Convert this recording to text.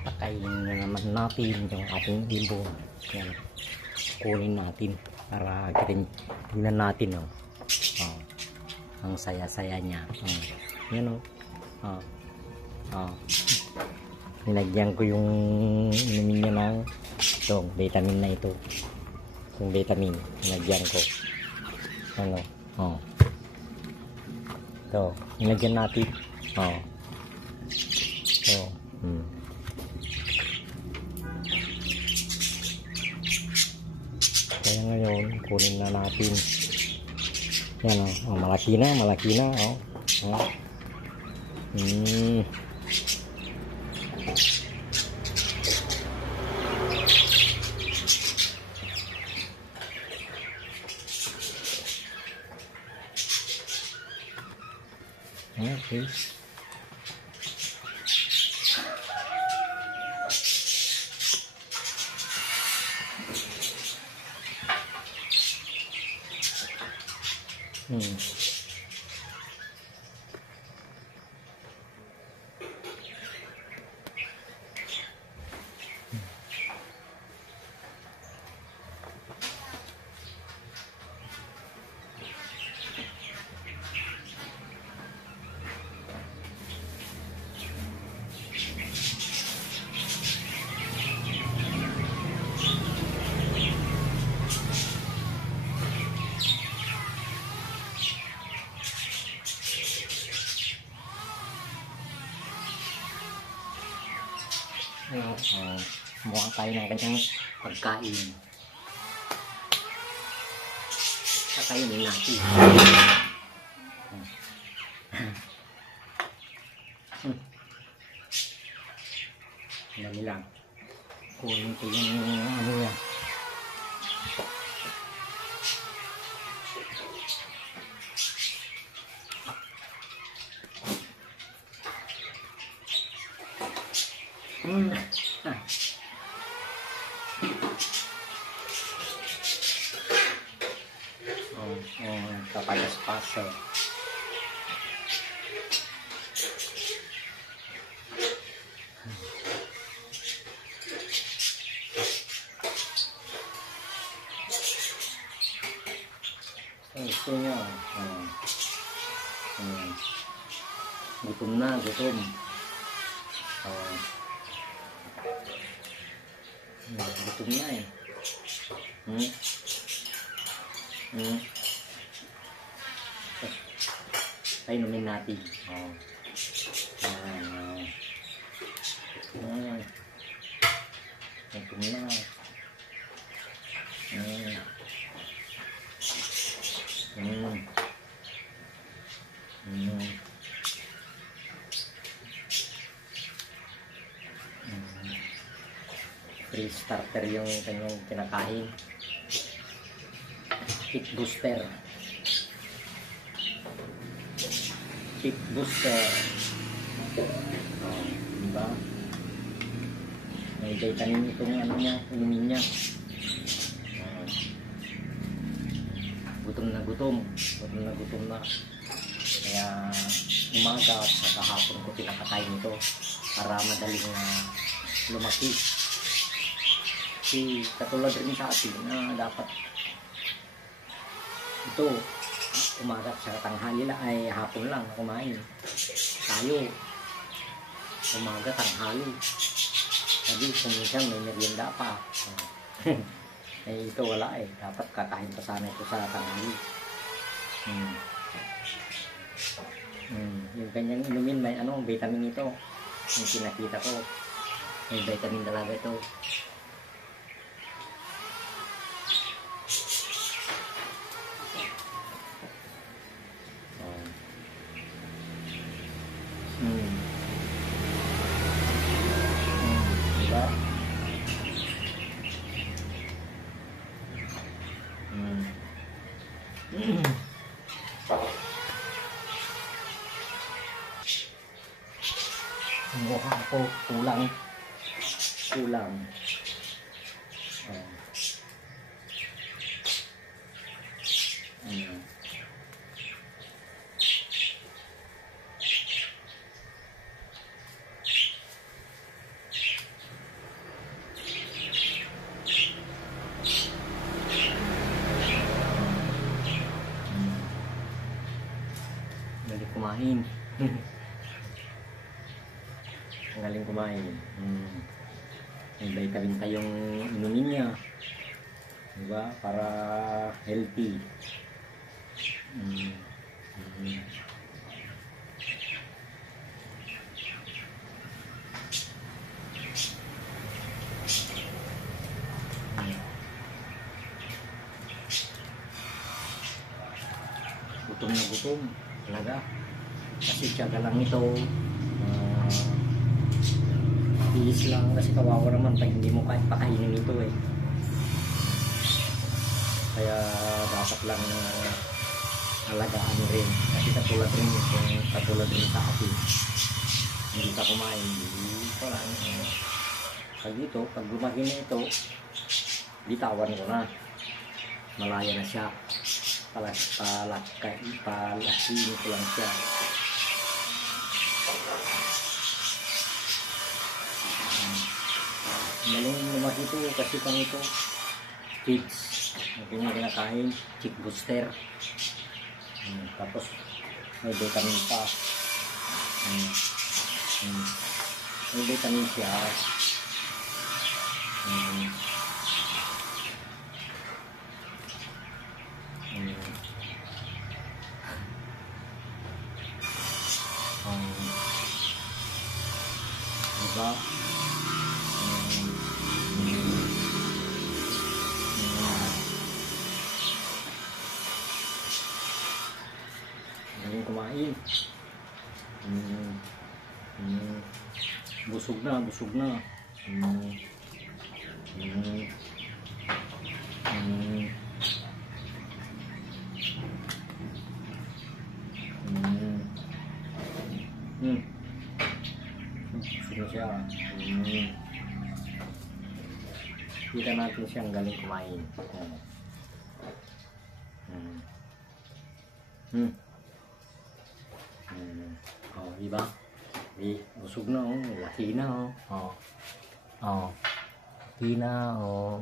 Patayin na naman natin yung ating ibon. Yan. Kunin natin para tingnan natin, oh. Oh. Ang saya-saya niya. Oh. Yan, oh. Oh. Oh. Nilagyan ko yung inumin niya ng itong vitamin na ito. Yung vitamin, nilagyan ko. Ano? Oh. Ito, nilagyan natin. Oh. Ito. Kaya ngayon, kunin na natin. Yan, oh. Oh, malaki na, oh. Oh. Okay. Mukhang tayo ng kanyang pagkain. Kakainin natin. Dami lang. Kunin ko yung ano yan. Kapalas-paso. Gusto niya. Gutom na, gutom. Gutom na eh. Ay, inumin natin. Gutom na. Free starter yung kanyang kinakain. Kick booster. Kick booster. Diba? May vitamin itong ano niya, inumin niya. Gutom na gutom. Gutom na gutom na. Kaya umaga at saka hapon ko pinakakain ito para madaling lumaki. Kasi katulad rin sa atin na dapat ito umaga at saka tanghali lang ay hapon lang kumain. Tayo umaga, tanghali. Sabi kung minsan may merienda pa. Eh ito wala eh. Dapat kakain pa sana ito sa tanghali. Yung kanyang inumin may vitamin ito. Yung pinakita ko. May vitamin talaga ito. Diba? Mukha ako kulang. Ang galing kumain. May vitamin pa yung inumin niya. Diba? Para healthy. Gutom na gutom talaga kasi tiyaga lang ito, tiis lang kasi kawawa naman pag hindi mo kahit pakainin ito eh, kaya dapat lang alagaan rin kasi katulad rin sa atin, hindi ka kumain dito lang pag dito, pag lumaki na ito bitawan ko na, malaya na siya. Palakihin ko lang siya. Galing lumaki ito kasi pang ito chicks, ito yung kinakain, chick booster. Tapos may vitamin pa, may vitamin siya. Diba? Galing kumain. Busog na. Busog na siya. Kita natin siyang galing kumain. Oh, diba? Busog na, oh. Laki na, oh. Laki na, oh.